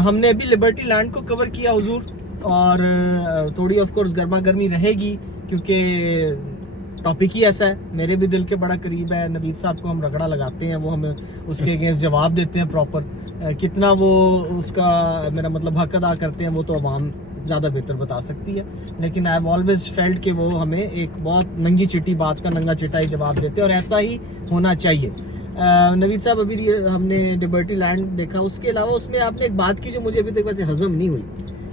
हमने अभी liberty land को कवर किया हुजूर, और थोड़ी ऑफ कोर्स गर्मा गर्मी रहेगी क्योंकि टॉपिक ही ऐसा है, मेरे भी दिल के बड़ा करीब है। नवीद साहब को हम रगड़ा लगाते हैं, वो हमें उसके अगेंस्ट जवाब देते हैं प्रॉपर। कितना वो उसका मेरा मतलब हक अदा करते हैं वो तो अवाम ज़्यादा बेहतर बता सकती है, लेकिन आई हैव ऑलवेज फेल्ट कि वो हमें एक बहुत नंगी चिट्टी बात का नंगा चिट्टा ही जवाब देते हैं, और ऐसा ही होना चाहिए। नवीद साहब अभी हमने लिबर्टी लैंड देखा, उसके अलावा उसमें आपने एक बात की जो मुझे अभी तक वैसे हजम नहीं हुई,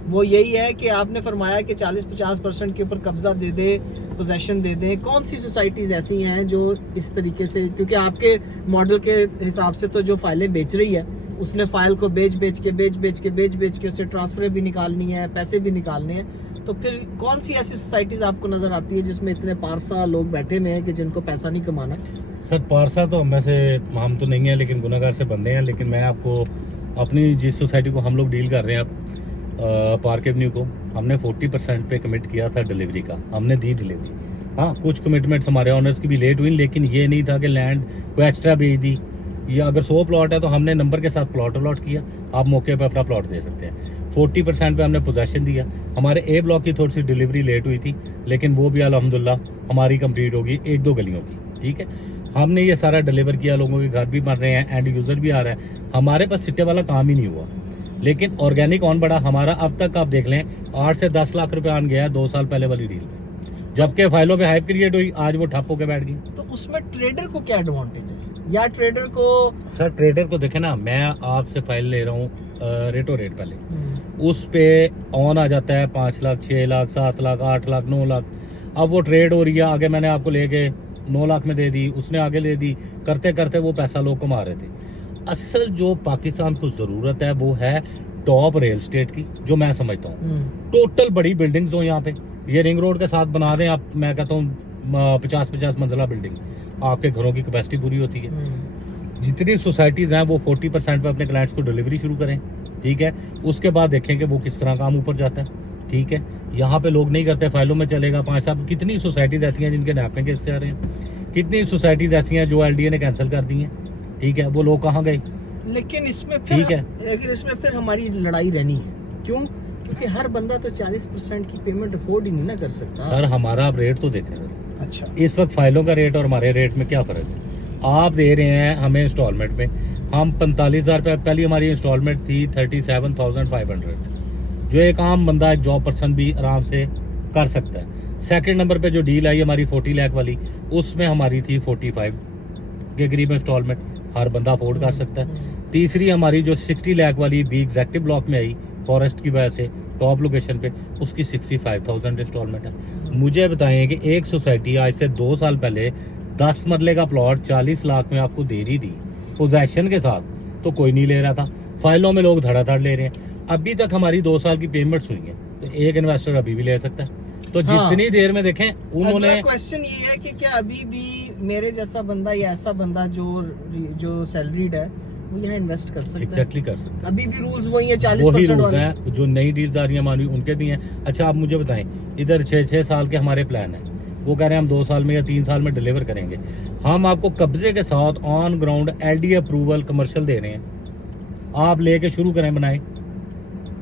वो यही है कि आपने फरमाया कि 40-50% के ऊपर कब्जा दे दे, पोजेशन दे दे। कौन सी सोसाइटीज़ ऐसी हैं जो इस तरीके से, क्योंकि आपके मॉडल के हिसाब से तो जो फाइलें बेच रही है उसने फाइल को बेच के उससे ट्रांसफर भी निकालनी है, पैसे भी निकालने हैं, तो फिर कौन सी ऐसी सोसाइटीज़ आपको नज़र आती है जिसमें इतने पारसा लोग बैठे हुए हैं कि जिनको पैसा नहीं कमाना? सर पारसा तो हम तो नहीं है, लेकिन गुनाहगार से बंदे हैं। लेकिन मैं आपको अपनी जिस सोसाइटी को हम लोग डील कर रहे हैं अब पार्क एवेन्यू को, हमने 40% पे कमिट किया था डिलीवरी का, हमने दी डिलीवरी। हाँ, कुछ कमिटमेंट्स हमारे ऑनर्स की भी लेट हुई, लेकिन ये नहीं था कि लैंड को एक्स्ट्रा भेज दी, या अगर 100 प्लॉट है तो हमने नंबर के साथ प्लॉट अलॉट किया, आप मौके पर अपना प्लॉट दे सकते हैं। 40% पे हमने पोजेशन दिया। हमारे ए ब्लॉक की थोड़ी सी डिलीवरी लेट हुई थी, लेकिन वो भी अल्हम्दुलिल्लाह हमारी कंप्लीट होगी 1-2 गलियों की। ठीक है, हमने ये सारा डिलीवर किया, लोगों के घर भी बन रहे हैं, एंड यूज़र भी आ रहा है। हमारे पास सिट्टे वाला काम ही नहीं हुआ, लेकिन ऑर्गेनिक ऑन बढ़ा हमारा। अब तक आप देख लें 8 से 10 लाख रुपए आन गया है 2 साल पहले वाली डील में, जबकि फाइलों पे हाइप क्रिएट हुई, आज वो ठप होकर बैठ गई। तो उसमें ट्रेडर को क्या एडवांटेज है, या ट्रेडर को? सर ट्रेडर को देखे ना, मैं आपसे फाइल ले रहा हूँ रेटो रेट पहले, उस पे ऑन आ जाता है 5 लाख, 6 लाख, 7 लाख, 8 लाख, 9 लाख। अब वो ट्रेड हो रही है, आगे मैंने आपको लेके 9 लाख में दे दी, उसने आगे ले दी, करते करते वो पैसा लोग कमा रहे थे। असल जो पाकिस्तान को जरूरत है वो है टॉप रियल स्टेट की, जो मैं समझता हूँ। टोटल बड़ी बिल्डिंग्स हो यहाँ पे, ये रिंग रोड के साथ बना दें आप, मैं कहता हूँ 50-50 मंजिला बिल्डिंग, आपके घरों की कैपेसिटी पूरी होती है। जितनी सोसाइटीज हैं वो 40% पे अपने क्लाइंट्स को डिलीवरी शुरू करें। ठीक है, उसके बाद देखें कि वो किस तरह काम ऊपर जाता है। ठीक है, यहाँ पे लोग नहीं करते, फाइलों में चलेगा 5 साल। कितनी सोसाइटीज ऐसी हैं जिनके नैप में केस जा रहे हैं, कितनी सोसाइटीज ऐसी हैं जो LDA ने कैंसिल कर दी हैं। ठीक है, वो लोग कहाँ गए? लेकिन इसमें फिर हमारी लड़ाई रहनी है। क्यों? क्योंकि हर बंदा तो 40% की पेमेंट अफोर्ड ही नहीं ना कर सकता। सर हमारा आप रेट तो देखें। अच्छा, इस वक्त फाइलों का रेट और हमारे रेट में क्या फ़र्क है? आप दे रहे हैं हमें इंस्टॉलमेंट में, हम 45,000 रुपये, पहली हमारी इंस्टॉलमेंट थी 37,500, जो एक आम बंदा, एक जॉब पर्सन भी आराम से कर सकता है। सेकंड नंबर पे जो डील आई हमारी 40 लाख वाली, उसमें हमारी थी 45 के करीब इंस्टॉलमेंट, हर बंदा अफोर्ड कर सकता है। तीसरी हमारी जो 60 लाख वाली भी एग्जैक्टिव ब्लॉक में आई फॉरेस्ट की वजह से, टॉप लोकेशन पे, उसकी 65,000 इंस्टॉलमेंट है। मुझे बताएं कि एक सोसाइटी आज से 2 साल पहले 10 मरले का प्लॉट 40 लाख में आपको दे रही थी पोजेशन के साथ, तो कोई नहीं ले रहा था। फाइलों में लोग धड़ाधड़ ले रहे हैं। अभी तक हमारी 2 साल की पेमेंट्स हुई है, तो एक इन्वेस्टर अभी भी ले सकता है। तो जितनी देर में देखें उन्होंने, क्वेश्चन ये है कि क्या अभी भी मेरे जैसा बंदा या ऐसा बंदा जो सैलरीड है वो यहाँ इन्वेस्ट कर सकता है? एग्जैक्टली कर सकते हैं। अभी भी रूल्स वही है, 40% वाले हैं। जो नई डील्स आ रही है हमारी, उनके भी हैं। अच्छा आप मुझे बताएं, इधर 6-6 साल के हमारे प्लान है, वो कह रहे हैं हम 2 साल में या 3 साल में डिलीवर करेंगे। हम आपको कब्जे के साथ on ground LDA approval commercial दे रहे हैं, आप लेके शुरू करें, बनाएं।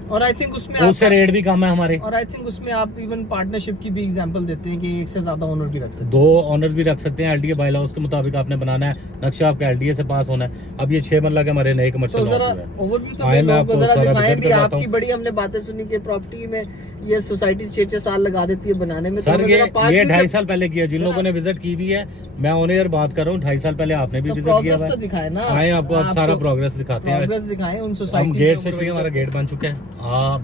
और आई थिंक उससे रेट भी कम है हमारे। और आई थिंक उसमें आप इवन पार्टनरशिप की भी एग्जांपल देते हैं कि एक से ज्यादा ओनर भी रख सकते हैं। 2 ओनर्स भी रख सकते हैं। LDA बाय लॉ के मुताबिक आपने बनाना है, नक्शा आपका LDA से पास होना है। अब ये 6 मरला के हमारे नए कमर्शियल तो जरा ओवरव्यू तो लोगों को जरा दिखाएं भी। आपकी बड़ी हमने बातें सुनी कि प्रॉपर्टी में ये सोसाइटी 6-6 साल लगा देती है बनाने में। सर ये 2.5 साल पहले किया, जिन लोगों ने विजिट की भी है, मैं ऑन एयर बात कर रहा हूँ, 2.5 साल पहले आपने भी विजिट किया है। तो दिखाए ना, आए आपको सारा प्रोग्रेस दिखाते हैं। प्रोग्रेस दिखाएं उन सोसाइटी। गेट से हमारा गेट बन चुका है,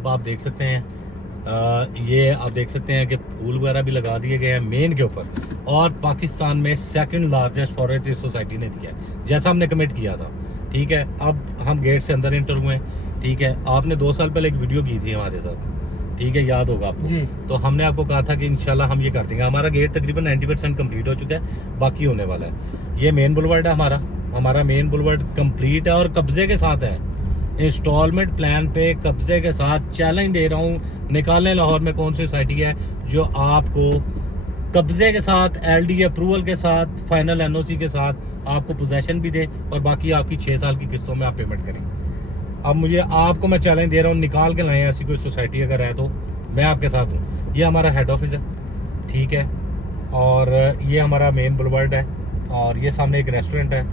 आप देख सकते हैं। ये आप देख सकते हैं कि फूल वगैरह भी लगा दिए गए हैं मेन के ऊपर, और पाकिस्तान में सेकंड लार्जेस्ट फॉरेस्ट सोसाइटी ने दिया है, जैसा हमने कमिट किया था। ठीक है, अब हम गेट से अंदर एंटर हुए हैं। ठीक है, आपने 2 साल पहले एक वीडियो की थी हमारे साथ, ठीक है, याद होगा आपको। तो हमने आपको कहा था कि इंशाल्लाह हम ये कर देंगे। हमारा गेट तकरीबन 90% कंप्लीट हो चुका है, बाकी होने वाला है। ये मेन बुलवर्ड है हमारा मेन बुलवर्ड कंप्लीट है और कब्जे के साथ है। इंस्टॉलमेंट प्लान पे कब्जे के साथ चैलेंज दे रहा हूँ, निकालने लाहौर में कौन सी सोसाइटी है जो आपको कब्जे के साथ, LDA अप्रूवल के साथ, फाइनल NOC के साथ आपको पोजेशन भी दे और बाकी आपकी 6 साल की किस्तों में आप पेमेंट करें। अब मुझे आपको मैं चैलेंज दे रहा हूँ, निकाल के लाएं ऐसी कोई सोसाइटी अगर है तो मैं आपके साथ हूँ। ये हमारा हेड ऑफिस है, ठीक है, और ये हमारा मेन बुलवर्ड है, और ये सामने एक रेस्टोरेंट है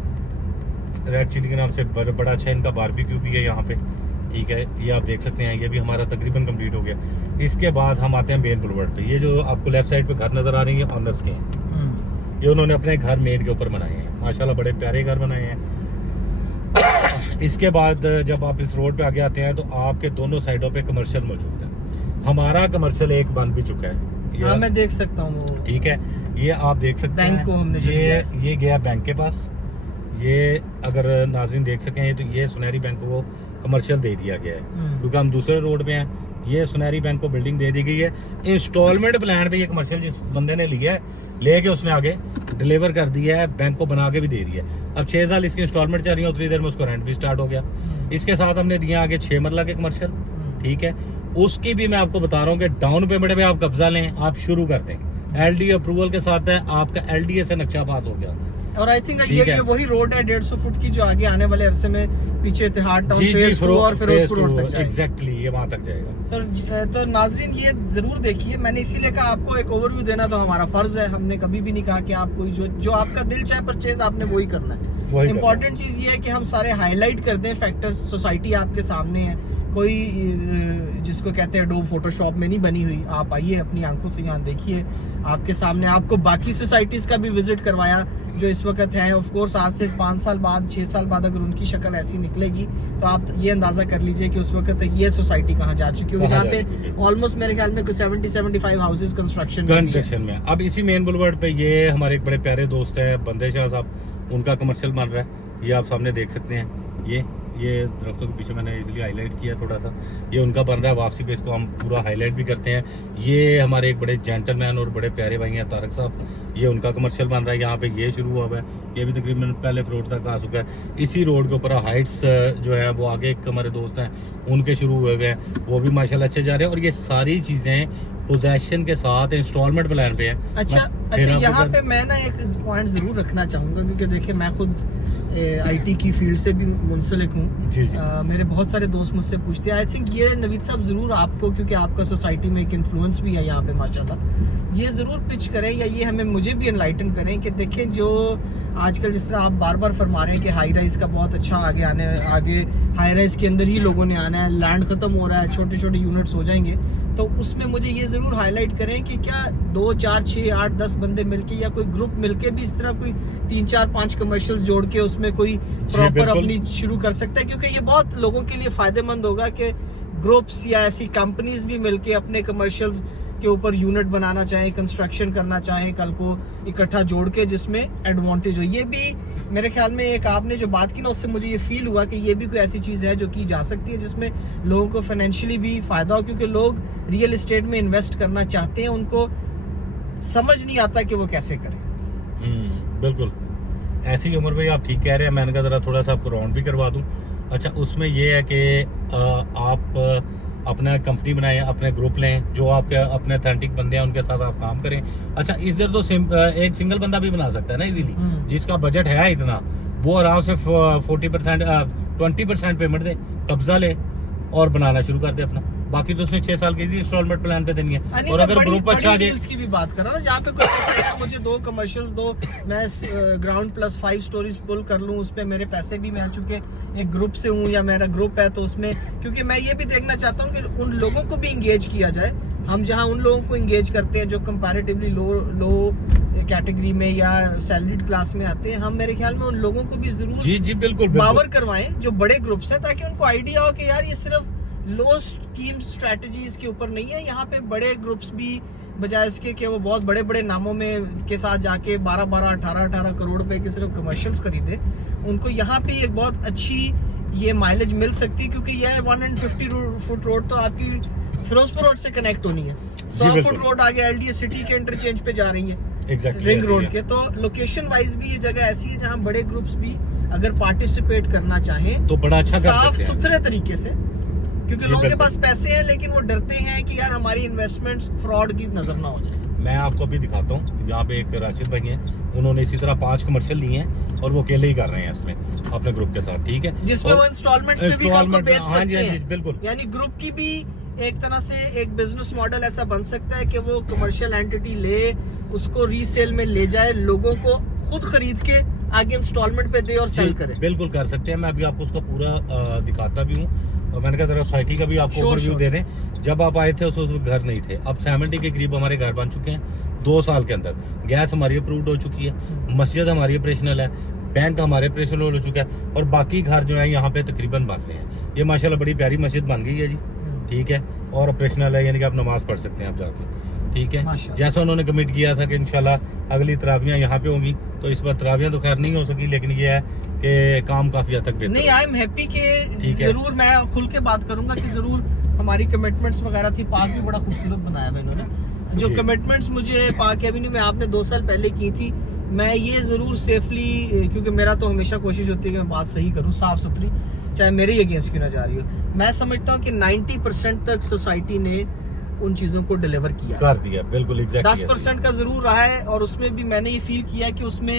रेड चिली के नाम से, बड़ा अच्छा इनका बारबेक्यू भी है यहाँ पे, ठीक है, ये आप देख सकते हैं। ये भी हमारा तकरीबन कंप्लीट हो गया। इसके बाद हम आते हैं मेन बुलवर्ड पे। ये जो आपको लेफ्ट साइड पे घर नजर आ रही है ऑनर्स के हैं, ये उन्होंने अपने घर मेन के ऊपर बनाए हैं, माशाल्लाह बड़े प्यारे घर बनाए हैं। इसके बाद जब आप इस रोड पे आगे आते हैं तो आपके दोनों साइडों पे कमर्शियल मौजूद है। हमारा कमर्शियल एक बन भी चुका है, हाँ मैं देख सकता हूँ, ठीक है, ये आप देख सकते हैं। बैंक को हमने ये गया बैंक के पास, ये अगर नाज़रीन देख सकें तो ये सुनहरी बैंक को कमर्शियल दे दिया गया है, क्योंकि हम दूसरे रोड पे हैं। ये सुनहरी बैंक को बिल्डिंग दे दी गई है। इंस्टॉलमेंट प्लान पे ये कमर्शियल जिस बंदे ने लिया है, लेके उसने आगे डिलीवर कर दिया है, बैंक को बना के भी दे दिया है। अब 6 साल इसकी इंस्टॉलमेंट चल रही है, उतनी देर में उसको रेंट भी स्टार्ट हो गया। इसके साथ हमने दिया आगे 6 मरला के कमर्शियल, ठीक है, उसकी भी मैं आपको बता रहा हूँ कि डाउन पेमेंट में आप कब्जा लें, आप शुरू कर दें, LD अप्रूवल के साथ है, आपका LDA से नक्शा पास हो गया। और आई थिंक ये वही रोड है 150 फुट की जो आगे आने वाले अरसे में पीछे इतिहाद टाउन फेज 2 और फिरोजपुर रोड तक जाएगा। एग्जैक्टली, ये वहां तक जाएगा। तो नाजरीन ये जरूर देखिए, मैंने इसीलिए कहा आपको एक ओवरव्यू देना तो हमारा फर्ज है। हमने कभी भी नहीं कहा कि आप कोई जो आपका दिल चाहे परचेज आपने वही करना है। इम्पोर्टेंट चीज ये है कि हम सारे हाईलाइट कर दें फैक्टर्स। सोसाइटी आपके सामने है, कोई जिसको कहते हैं एडोब फोटोशॉप में नहीं बनी हुई। आप आइए अपनी आंखों से यहाँ देखिए, आपके सामने आपको बाकी सोसाइटीज का भी विजिट करवाया जो इस वक्त है। ऑफ कोर्स आज से 5 साल बाद 6 साल बाद अगर उनकी शक्ल ऐसी निकलेगी तो आप ये अंदाजा कर लीजिए कि उस वक्त ये सोसाइटी कहाँ जा चुकी होगी, जहाँ पे ऑलमोस्ट मेरे ख्याल में 70-75 हाउसेज कंस्ट्रक्शन में। अब इसी मेन बुलवर्ड पे ये हमारे एक बड़े प्यारे दोस्त है बंदे शाह साहब, उनका कमर्शियल बन रहा है। ये आप सामने देख सकते हैं, ये दरख्तों के पीछे मैंने इसलिए हाईलाइट किया थोड़ा सा, ये उनका बन रहा है। वापसी पे इसको हम पूरा हाईलाइट भी करते हैं। ये हमारे एक बड़े जेंटलमैन और बड़े प्यारे भाई हैं तारक साहब, ये उनका कमर्शियल बन रहा है। यहाँ पे ये शुरू हुआ है, ये भी तकरीबन पहले फ्लोर तक आ चुका है। इसी रोड के ऊपर हाइट्स जो है वो आगे एक हमारे दोस्त हैं उनके शुरू हुए हुए हैं, वो भी माशाल्लाह अच्छे जा रहे हैं। और ये सारी चीज़ें पोजेशन के साथ इंस्टॉलमेंट प्लान पे है। अच्छा यहाँ पे मैं ना एक पॉइंट जरूर रखना चाहूँगा, क्योंकि देखिए मैं खुद IT की फील्ड से भी मुंसलिक हूँ। मेरे बहुत सारे दोस्त मुझसे पूछते हैं। आई थिंक ये नवीद साहब ज़रूर आपको, क्योंकि आपका सोसाइटी में एक इन्फ्लुएंस भी है यहाँ पे माशाल्लाह, ये ज़रूर पिच करें या ये हमें मुझे भी एनलाइटन करें कि देखें जो आजकल जिस तरह आप बार बार फरमा रहे हैं कि हाई राइज का बहुत अच्छा आगे हाई राइज के अंदर ही लोगों ने आना है, लैंड ख़त्म हो रहा है, छोटे छोटे यूनिट्स हो जाएंगे, तो उसमें मुझे ये ज़रूर हाईलाइट करें कि क्या 2, 4, 6, 8, 10 बंदे मिलके या कोई ग्रुप मिलके भी इस तरह कोई 3, 4, 5 कमर्शियल्स जोड़ के उसमें कोई प्रॉपर अपनी शुरू कर सकता है। क्योंकि ये बहुत लोगों के लिए फायदेमंद होगा कि ग्रुप्स या ऐसी कंपनीज भी मिलके अपने कमर्शियल्स के ऊपर यूनिट बनाना चाहें, कंस्ट्रक्शन करना चाहें, कल को इकट्ठा जोड़ के जिसमें एडवांटेज हो। ये भी मेरे ख्याल में एक आपने जो बात की ना, उससे मुझे ये फील हुआ कि ये भी कोई ऐसी चीज़ है जो की जा सकती है जिसमें लोगों को फाइनेंशियली भी फ़ायदा हो, क्योंकि लोग रियल एस्टेट में इन्वेस्ट करना चाहते हैं, उनको समझ नहीं आता कि वो कैसे करें। बिल्कुल ऐसी उम्र में आप ठीक कह रहे हैं। मैंने कहा ज़रा थोड़ा सा आपको राउंड भी करवा दूँ। अच्छा, उसमें ये है कि आप अपना कंपनी बनाएं, अपने ग्रुप लें, जो आपके अपने ऑथेंटिक बंदे हैं उनके साथ आप काम करें। अच्छा, इधर तो एक सिंगल बंदा भी बना सकता है ना इजीली, जिसका बजट है इतना, वो आराम से 40% 20% पेमेंट दे, कब्जा ले और बनाना शुरू कर दे अपना। बाकी तो उसने 6 साल की इंस्टॉलमेंट प्लान पे देनी है। और अगर ग्रुप अच्छा है, की भी बात कर रहा ना, जहाँ पे कोई मुझे 2 कमर्शियल्स दो, मैं ग्राउंड प्लस 5 स्टोरीज पुल कर लूँ, उस पर मेरे पैसे भी, मैं चूंकि एक ग्रुप से हूँ या मेरा ग्रुप है तो उसमें, क्योंकि मैं ये भी देखना चाहता हूँ कि उन लोगों को भी इंगेज किया जाए। हम जहाँ उन लोगों को इंगेज करते हैं जो कंपैरेटिवली लो कैटेगरी में या सैलरीड क्लास में आते हैं, हम मेरे ख्याल में उन लोगों को भी जरूर जी बिल्कुल पावर करवाएं जो बड़े ग्रुप्स हैं, ताकि उनको आइडिया हो कि यार ये सिर्फ लो स्कीम स्ट्रेटजीज के ऊपर नहीं है, यहाँ पे बड़े ग्रुप्स भी बजाय उसके कि वो बहुत बड़े बड़े नामों में के साथ जाके 12-12, 18-18 करोड़ रुपए के सिर्फ कमर्शियल्स खरीदे, उनको यहाँ पे एक बहुत अच्छी ये माइलेज मिल सकती है। क्योंकि यह 150 फुट रोड तो आपकी फिरोजपुर रोड से कनेक्ट होनी है, 100 फुट रोड आगे LDA सिटी के इंटरचेंज पे जा रही है, रिंग रोड के। तो लोकेशन वाइज भी ये जगह ऐसी है जहाँ बड़े ग्रुप्स भी अगर पार्टिसिपेट करना चाहें तो बड़ा अच्छा साफ सुथरे तरीके से, क्योंकि लोगों के पास पैसे हैं लेकिन वो डरते हैं कि यार हमारी इन्वेस्टमेंट्स फ्रॉड की नजर ना हो जाए। मैं आपको अभी दिखाता हूँ। यहाँ पे एक राशिद भाई हैं, उन्होंने इसी तरह 5 कमर्शियल लिए हैं और वो अकेले ही कर रहे हैं इसमें अपने ग्रुप के साथ, ठीक है, जिसमें वो इंस्टॉलमेंट्स पे भी आपको बेच हाँ जी, सकते हाँ जी, हैं। बिल्कुल। यानी ग्रुप की भी एक तरह से एक बिजनेस मॉडल ऐसा बन सकता है कि वो कमर्शियल एंटिटी ले, उसको रीसेल में ले जाए, लोगों को खुद खरीद के आगे इंस्टॉलमेंट पे दे और सेल करे। बिल्कुल कर सकते हैं। मैं अभी आपको उसका पूरा दिखाता भी हूँ। और मैंने कहा जरा सोसाइटी का भी आपको ओवरव्यू दे दें। जब आप आए थे उस वक्त घर नहीं थे, अब 70 के करीब हमारे घर बन चुके हैं 2 साल के अंदर। गैस हमारी अप्रूव्ड हो चुकी है, मस्जिद हमारी ऑपरेशनल है, बैंक हमारे ऑपरेशनल हो चुका है, और बाकी घर जो है यहाँ पे तकरीबन बन रहे हैं। ये माशाल्लाह बड़ी प्यारी मस्जिद बन गई है जी, ठीक है, और ऑपरेशनल है, यानी कि आप नमाज पढ़ सकते हैं आप जाके, ठीक है। जैसा उन्होंने कमिट किया था कि इंशाल्लाह अगली तरावियां यहाँ पे होंगी, तो इस बार तरावियां तो खैर नहीं हो सकी, लेकिन ये है कि काम काफी हद तक बेहतर नहीं, आई एम हैप्पी ठीक के है। जरूर मैं खुल के बात करूंगा कि जरूर हमारी कमिटमेंट्स वगैरह थी। पार्क भी बड़ा खूबसूरत बनाया है इन्होंने। जो जी। कमिटमेंट्स मुझे पार्क एवेन्यू में आपने 2 साल पहले की थी, मैं ये जरूर सेफली, क्योंकि मेरा तो हमेशा कोशिश होती है कि मैं बात सही करूं, साफ सुथरी, चाहे मेरे ही अगेंस्ट क्यों ना जा रही हो। मैं समझता हूँ कि 90% तक सोसाइटी ने उन चीजों को डिलीवर किया, कर दिया, बिल्कुल एग्जैक्टली। 10% का जरूर रहा है, और उसमें भी मैंने ये फील किया कि उसमें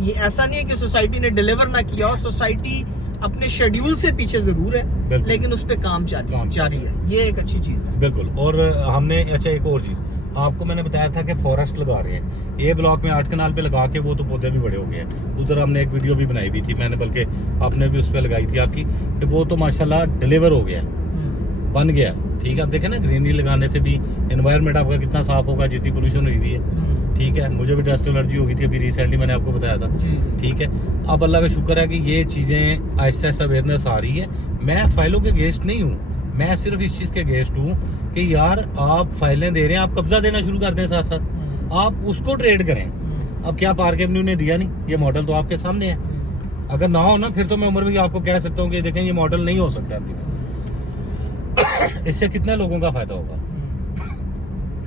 ये ऐसा नहीं है कि सोसाइटी ने डिलीवर ना किया हो। सोसाइटी अपने शेड्यूल से पीछे जरूर है, लेकिन उस पे काम जारी है। ये एक अच्छी चीज है, बिल्कुल। और हमने, अच्छा एक और चीज आपको मैंने बताया था कि फॉरेस्ट लगा रहे हैं ए ब्लॉक में 8 कनाल पे लगा के, वो तो पौधे भी बड़े हो गए हैं। उधर हमने एक वीडियो भी बनाई भी थी मैंने, बल्कि आपने भी उस पर लगाई थी आपकी, कि वो तो माशाल्लाह डिलीवर हो गया, बन गया, ठीक है। आप देखें ना, ग्रीनरी लगाने से भी एनवायरनमेंट आपका कितना साफ होगा, जितनी पोल्यूशन हुई हुई है, ठीक है। मुझे भी डस्ट एलर्जी हो गई थी अभी रिसेंटली, मैंने आपको बताया था, ठीक है। अब अल्लाह का शुक्र है कि ये चीज़ें आहिस्ता आहिस्ता अवेयरनेस आ रही है। मैं फाइलों के अगेंस्ट नहीं हूँ, मैं सिर्फ इस चीज़ के अगेंस्ट हूँ कि यार आप फाइलें दे रहे हैं, आप कब्जा देना शुरू कर दें, साथ साथ आप उसको ट्रेड करें। अब क्या पार्क एवेन्यू ने दिया नहीं, ये मॉडल तो आपके सामने है। अगर ना हो ना, फिर तो मैं उम्र भी आपको कह सकता हूँ कि देखें ये मॉडल नहीं हो सकता अभी। इससे कितने लोगों का फायदा होगा?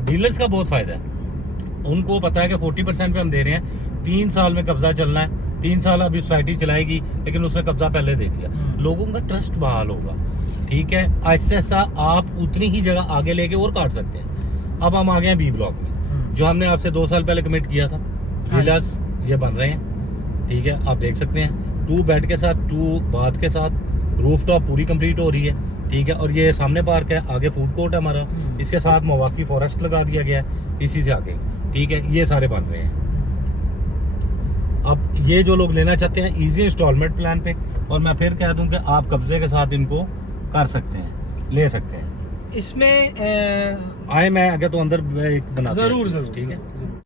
डीलर्स का बहुत फायदा है। उनको पता है कि 40% पे हम दे रहे हैं, 3 साल में कब्जा चलना है, 3 साल अभी सोसाइटी चलाएगी, लेकिन उसने कब्जा पहले दे दिया, लोगों का ट्रस्ट बहाल होगा, ठीक है। ऐसा ऐसा आप उतनी ही जगह आगे लेके और काट सकते हैं। अब हम आ गए हैं बी ब्लॉक में, जो हमने आपसे 2 साल पहले कमिट किया था। विलास ये बन रहे हैं, ठीक है, आप देख सकते हैं, 2 बेड के साथ, 2 बाथ के साथ, रूफ टॉप पूरी कंप्लीट हो रही है, ठीक है। और ये सामने पार्क है, आगे फूड कोर्ट है हमारा, इसके साथ मवाकी फॉरेस्ट लगा दिया गया है इसी से आगे, ठीक है। ये सारे बन रहे हैं। अब ये जो लोग लेना चाहते हैं इजी इंस्टॉलमेंट प्लान पे, और मैं फिर कह दूं कि आप कब्जे के साथ इनको कर सकते हैं, ले सकते हैं। इसमें आए मैं आगे तो अंदर एक बना जरूर, ठीक है।